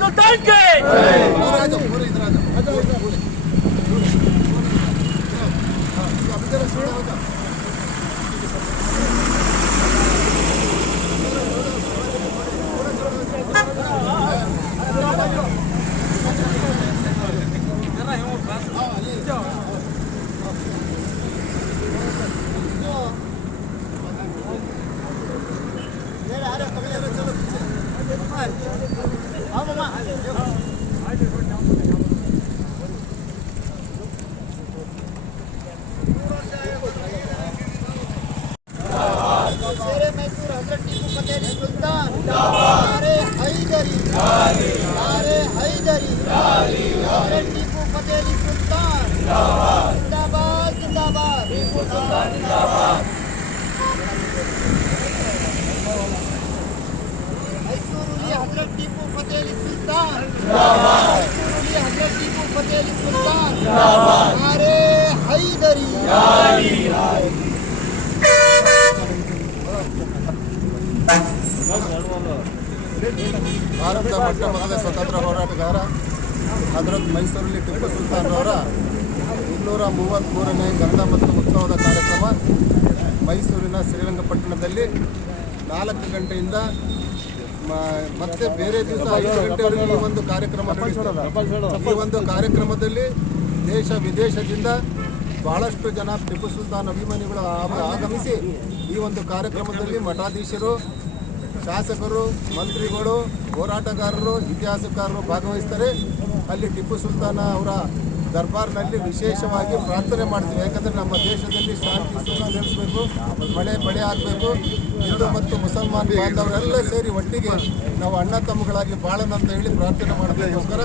सुल्तान के शेरे नारे हैदरी नारे हैदरी हज़रत टीपू फतेह सुल्तान जिंदाबाद जिंदाबाद टीपू सुल्तान जिंदाबाद हज़रत टीपू फतेह सुल्तान मैसूरुली हज़रत टीपू फतेह सुल्तान नारे हैदरी ಭಾರತದ ಮೊಟ್ಟ ಮೊದಲ ಸ್ವತಂತ್ರ ಹೋರಾಟಗಾರ ಹಜರತ್ ಮೈಸೂರಲ್ಲಿ ಟಿಪ್ಪು ಸುಲ್ತಾನ್ ಅವರ ಇನ್ನೂರ ಮೂವತ್ತ್ಮೂರನೇ ಗಂಧ ಮತ್ತು ಉತ್ಸವದ ಕಾರ್ಯಕ್ರಮ ಮೈಸೂರಿನ ಶ್ರೀರಂಗಪಟ್ಟಣದಲ್ಲಿ ನಾಲ್ಕು ಗಂಟೆಯಿಂದ ಮತ್ತೆ ಬೇರೆ ದಿವಸ ಐದು ಗಂಟೆವರೆಗೆ ಈ ಒಂದು ಕಾರ್ಯಕ್ರಮ ನಡೆಯುತ್ತದೆ. ಈ ಒಂದು ಕಾರ್ಯಕ್ರಮದಲ್ಲಿ ದೇಶ ವಿದೇಶದಿಂದ ಬಹಳಷ್ಟು ಜನ ಟಿಪ್ಪು ಸುಲ್ತಾನ್ ಅಭಿಮಾನಿಗಳು ಆಗಮಿಸಿ ಈ ಒಂದು ಕಾರ್ಯಕ್ರಮದಲ್ಲಿ ಮಠಾಧೀಶರು ಶಾಸಕರು ಮಂತ್ರಿಗಳು ಹೋರಾಟಗಾರರು ಇತಿಹಾಸಕಾರರು ಭಾಗವಹಿಸ್ತಾರೆ. ಅಲ್ಲಿ ಟಿಪ್ಪು ಸುಲ್ತಾನ ಅವರ ದರ್ಬಾರ್ನಲ್ಲಿ ವಿಶೇಷವಾಗಿ ಪ್ರಾರ್ಥನೆ ಮಾಡ್ತೀವಿ ಯಾಕಂದರೆ ನಮ್ಮ ದೇಶದಲ್ಲಿ ಶಾಂತಿ ಸುಖ ನೆಲೆಸಬೇಕು ಮಳೆ ಮಳೆ ಆಗಬೇಕು. ಹಿಂದೂ ಮತ್ತು ಮುಸಲ್ಮಾನ್ ಬಾಂಧವರೆಲ್ಲ ಸೇರಿ ಒಟ್ಟಿಗೆ ನಾವು ಅಣ್ಣ ತಮ್ಮಗಳಾಗಿ ಬಾಳೋಣ ಅಂತ ಹೇಳಿ ಪ್ರಾರ್ಥನೆ ಮಾಡೋದಕ್ಕೋಸ್ಕರ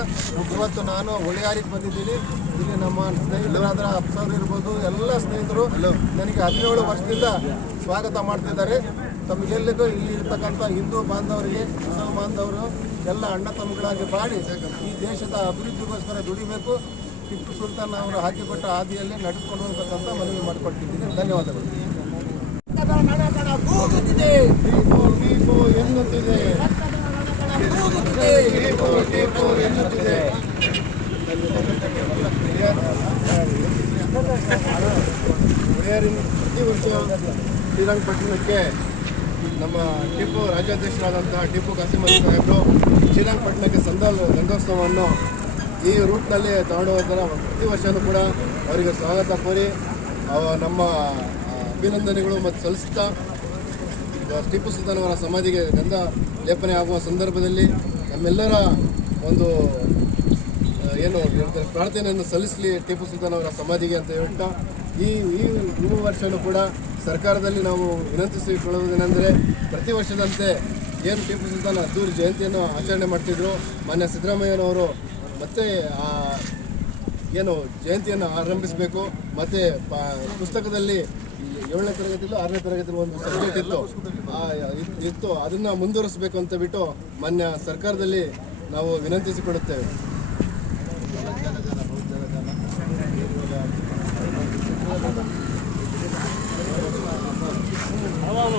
ಇವತ್ತು ನಾನು ಹೊಳೆಯಾರಿಗೆ ಬಂದಿದ್ದೀನಿ. ಇಲ್ಲಿ ನಮ್ಮ ಸ್ನೇಹಿತರಾದ ಅಪ್ಸರ್ ಇರ್ಬೋದು ಎಲ್ಲ ಸ್ನೇಹಿತರು ನನಗೆ ಹದಿನೇಳು ವರ್ಷದಿಂದ ಸ್ವಾಗತ ಮಾಡ್ತಿದ್ದಾರೆ. ತಮಗೆಲ್ಲರಿಗೂ ಇಲ್ಲಿ ಇರ್ತಕ್ಕಂಥ ಹಿಂದೂ ಬಾಂಧವರಿಗೆ ಮುಸಲ್ಮಾನ್ ಬಾಂಧವರು ಎಲ್ಲ ಅಣ್ಣ ತಮ್ಮಗಳಾಗಿ ಬಾಳಿ ಈ ದೇಶದ ಅಭಿವೃದ್ಧಿಗೋಸ್ಕರ ದುಡಿಬೇಕು. ಟಿಪ್ಪು ಸುಲ್ತಾನ್ ಅವರು ಹಾಕಿಕೊಟ್ಟ ಹಾದಿಯಲ್ಲಿ ನಡೆದುಕೊಂಡು ಹೋಗ್ಬೇಕಂತ ಮನವಿ ಮಾಡಿಕೊಟ್ಟಿದ್ದೀನಿ. ಧನ್ಯವಾದಗಳು. ಪ್ರತಿ ವರ್ಷ ಶ್ರೀರಂಗಪಟ್ಟಣಕ್ಕೆ ನಮ್ಮ ಟಿಪ್ಪು ರಾಜ್ಯಾಧ್ಯಕ್ಷರಾದಂತಹ ಟಿಪ್ಪು ಕಾಸಿಮಲ್ಲಿ ಸಾಹೇಬರು ಶ್ರೀರಂಗಪಟ್ಟಣಕ್ಕೆ ಸಂದಲ್ ರಂಗೋತ್ಸವವನ್ನು ಈ ರೂಟ್ನಲ್ಲಿ ತಗೊಂಡು ಹೋಗ್ತಾರೆ ಪ್ರತಿ ವರ್ಷವೂ ಕೂಡ ಅವರಿಗೆ ಸ್ವಾಗತ ಕೋರಿ ನಮ್ಮ ಅಭಿನಂದನೆಗಳು ಮತ್ತು ಸಲ್ಲಿಸ್ತಾ ಟಿಪ್ಪು ಸುಲ್ತಾನವರ ಸಮಾಧಿಗೆ ಗಂಧ ಲೇಪನೆ ಆಗುವ ಸಂದರ್ಭದಲ್ಲಿ ನಮ್ಮೆಲ್ಲರ ಒಂದು ಏನು ಹೇಳ್ತಾರೆ, ಪ್ರಾರ್ಥನೆಯನ್ನು ಸಲ್ಲಿಸಲಿ ಟಿಪ್ಪು ಸುಲ್ತಾನವರ ಸಮಾಧಿಗೆ ಅಂತ ಹೇಳ್ತಾ ಈ ಈ ಈ ವರ್ಷವೂ ಕೂಡ ಸರ್ಕಾರದಲ್ಲಿ ನಾವು ವಿನಂತಿಸಿಕೊಳ್ಳುವುದೇನೆಂದರೆ ಪ್ರತಿ ವರ್ಷದಂತೆ ಏನು ಟಿಪ್ಪು ಸುಲ್ತಾನ್ ಅದ್ದೂರಿ ಜಯಂತಿಯನ್ನು ಆಚರಣೆ ಮಾಡ್ತಿದ್ರು. ಮಾನ್ಯ ಸಿದ್ದರಾಮಯ್ಯನವರು ಮತ್ತೆ ಆ ಏನು ಜಯಂತಿಯನ್ನು ಆರಂಭಿಸಬೇಕು. ಮತ್ತು ಪುಸ್ತಕದಲ್ಲಿ ಏಳನೇ ತರಗತಿಯಲ್ಲೂ ಆರನೇ ತರಗತಿಲೂ ಒಂದು ಸಬ್ಜೆಕ್ಟ್ ಇತ್ತು. ಇತ್ತು. ಅದನ್ನು ಮುಂದುವರಿಸಬೇಕು ಅಂತ ಬಿಟ್ಟು ಮಾನ್ಯ ಸರ್ಕಾರದಲ್ಲಿ ನಾವು ஆமாம்